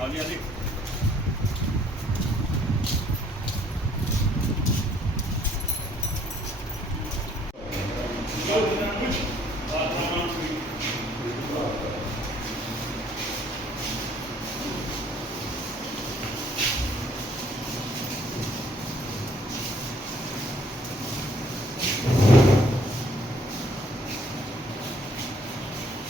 ਹਾਂਜੀ ਹਾਂਜੀ ਚਲੋ ਜਨਾਬ ਕੁਝ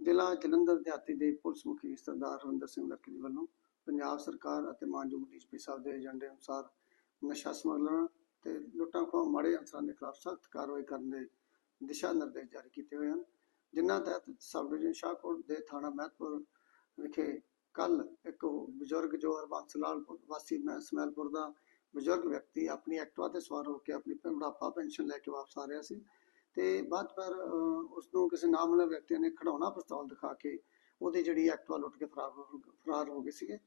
ਜ਼ਿਲ੍ਹਾ ਜਲੰਧਰ ਦਿਹਾਤੀ ਦੇ ਪੁਲਿਸ ਮੁਖੀ ਸਰਦਾਰ ਹਰਿੰਦਰ ਸਿੰਘ ਲੱਕੀ ਵੱਲੋਂ ਪੰਜਾਬ ਸਰਕਾਰ ਅਤੇ ਮਾਨਯੋਗ ਡੀਜਪੀ ਸਾਹਿਬ ਦੇ ਏਜੰਡੇ ਅਨੁਸਾਰ ਨਸ਼ਾ ਸਮਗਲਰਾਂ ਤੇ ਲੁੱਟਾਂ ਖੋਹਾਂ ਮਾੜੇ ਅਨਸਰਾਂ ਦੇ ਖਿਲਾਫ ਸਖਤ ਕਾਰਵਾਈ ਕਰਨ ਦੇ ਦਿਸ਼ਾ ਨਿਰਦੇਸ਼ ਜਾਰੀ ਕੀਤੇ ਹੋਏ ਹਨ। ਜਿਨ੍ਹਾਂ ਤਹਿਤ ਸਬ ਡਿਵੀਜ਼ਨ ਸ਼ਾਹਕੋਟ ਦੇ ਥਾਣਾ ਮਹਿਤਪੁਰ ਵਿਖੇ ਕੱਲ ਇੱਕ ਬਜ਼ੁਰਗ ਜੋ ਹਰਬੰਸ ਲਾਲ ਵਾਸੀ ਮੈਂ ਸਮੈਲਪੁਰ ਦਾ ਬਜ਼ੁਰਗ ਵਿਅਕਤੀ ਆਪਣੀ ਐਕਟਿਵਾ ਤੇ ਸਵਾਰ ਹੋ ਕੇ ਆਪਣੀ ਬੁਢਾਪਾ ਪੈਨਸ਼ਨ ਲੈ ਕੇ ਵਾਪਸ ਆ ਰਿਹਾ ਸੀ ਤੇ ਬਾਅਦ ਪਰ ਉਸ ਨੂੰ ਕਿਸੇ ਨਾਮਲੇ ਵਿਅਕਤੀ ਨੇ ਖੜਾਉਣਾ ਪਿਸਤੌਲ ਦਿਖਾ ਕੇ ਉਹਦੀ ਜਿਹੜੀ ਐਕਟਿਵਾ ਲੁੱਟ ਕੇ ਫਰਾਰ ਹੋ ਗਏ ਸੀਗੇ।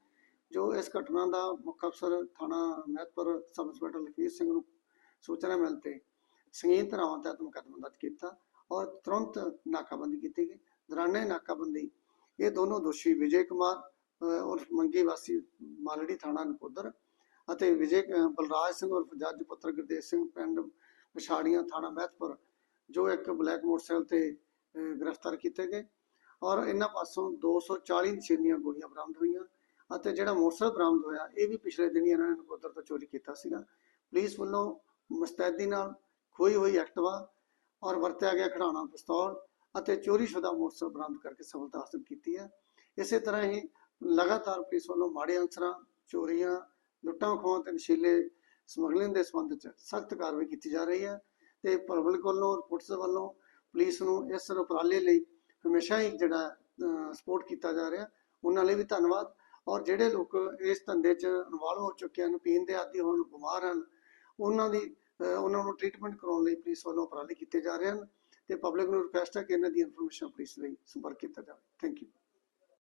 ਜੋ ਇਸ ਘਟਨਾ ਦਾ ਮੁੱਖ ਅਫਸਰ ਥਾਣਾ ਮਹਿਤਪੁਰ ਸਬ ਇੰਸਪੈਕਟਰ ਲਖਵੀਰ ਸਿੰਘ ਨੂੰ ਸੂਚਨਾ ਮਿਲ ਤੇ ਸੰਗੀਨ ਧਾਰਾਵਾਂ ਤਹਿਤ ਮੁਕੱਦਮਾ ਦਰਜ ਕੀਤਾ ਔਰ ਤੁਰੰਤ ਨਾਕਾਬੰਦੀ ਕੀਤੀ ਗਈ। ਦੌਰਾਨੇ ਨਾਕਾਬੰਦੀ ਇਹ ਦੋਨੋਂ ਦੋਸ਼ੀ ਵਿਜੇ ਕੁਮਾਰ ਅਹ, ਮੰਗੀ ਵਾਸੀ ਮਾਲੜੀ ਥਾਣਾ ਨਕੋਦਰ ਅਤੇ ਵਿਜੇ ਬਲਰਾਜ ਸਿੰਘ ਉਰਫ ਜੱਜ ਪੁੱਤਰ ਗੁਰਦੇਵ ਸਿੰਘ ਪਿੰਡ ਪਛਾੜੀਆਂ ਥਾਣਾ ਮਹਿਤਪੁਰ, ਜੋ ਇੱਕ ਬਲੈਕ ਮੋਟਰਸਾਈਕਲ ਤੇ ਗ੍ਰਿਫਤਾਰ ਕੀਤੇ ਗਏ ਔਰ ਇਹਨਾਂ ਪਾਸੋਂ 240 ਨਸ਼ੀਲੀਆਂ ਗੋਲੀਆਂ ਬਰਾਮਦ ਹੋਈਆਂ ਅਤੇ ਜਿਹੜਾ ਮੋਟਰਸਾਈਕਲ ਬਰਾਮਦ ਹੋਇਆ ਇਹ ਵੀ ਪਿਛਲੇ ਦਿਨੀ ਇਹਨਾਂ ਨੇ ਨਕੋਦਰ ਤੋਂ ਚੋਰੀ ਕੀਤਾ ਸੀਗਾ। ਪੁਲਿਸ ਵੱਲੋਂ ਮੁਸਤੈਦੀ ਨਾਲ ਖੋਈ ਹੋਈ ਐਕਟਵਾ ਔਰ ਵਰਤਿਆ ਗਿਆ ਖੜਾਣਾ ਪਿਸਤੌਲ ਅਤੇ ਚੋਰੀਸ਼ੁਦਾ ਮੋਟਰਸਾਈਕਲ ਬਰਾਮਦ ਕਰਕੇ ਸਫਲਤਾ ਹਾਸਲ ਕੀਤੀ ਹੈ। ਇਸੇ ਤਰ੍ਹਾਂ ਹੀ ਲਗਾਤਾਰ ਪੁਲਿਸ ਵੱਲੋਂ ਮਾੜੇ ਅਨਸਰਾਂ, ਚੋਰੀਆਂ ਲੁੱਟਾਂ ਖੋਹਾਂ ਤੇ ਨਸ਼ੀਲੇ ਸਮਗਲਿੰਗ ਦੇ ਸੰਬੰਧ ਵਿੱਚ ਸਖਤ ਕਾਰਵਾਈ ਕੀਤੀ ਜਾ ਰਹੀ ਹੈ ਤੇ ਪਬਲਿਕ ਵੱਲੋਂ ਪੁਲਿਸ ਵੱਲੋਂ ਪੁਲਿਸ ਨੂੰ ਇਸ ਉਪਰਾਲੇ ਲਈ ਹਮੇਸ਼ਾ ਹੀ ਜਿਹੜਾ ਸਪੋਰਟ ਕੀਤਾ ਜਾ ਰਿਹਾ। ਉਹਨਾਂ ਲਈ ਵੀ ਧੰਨਵਾਦ। ਔਰ ਜਿਹੜੇ ਲੋਕ ਇਸ ਧੰਦੇ 'ਚ ਇਨਵੋਲਵ ਹੋ ਚੁੱਕੇ ਹਨ, ਪੀਣ ਦੇ ਆਦੀ ਹੋਣ, ਬਿਮਾਰ ਹਨ, ਉਹਨਾਂ ਦੀ ਉਹਨਾਂ ਨੂੰ ਟ੍ਰੀਟਮੈਂਟ ਕਰਾਉਣ ਲਈ ਪੁਲਿਸ ਵੱਲੋਂ ਉਪਰਾਲੇ ਕੀਤੇ ਜਾ ਰਹੇ ਹਨ ਤੇ ਪਬਲਿਕ ਨੂੰ ਰਿਕੁਐਸਟ ਹੈ ਕਿ ਇਹਨਾਂ ਦੀ ਇਨਫੋਰਮੇਸ਼ਨ ਪੁਲਿਸ ਲਈ ਸੰਪਰਕ ਕੀਤਾ ਜਾਵੇ। Thank you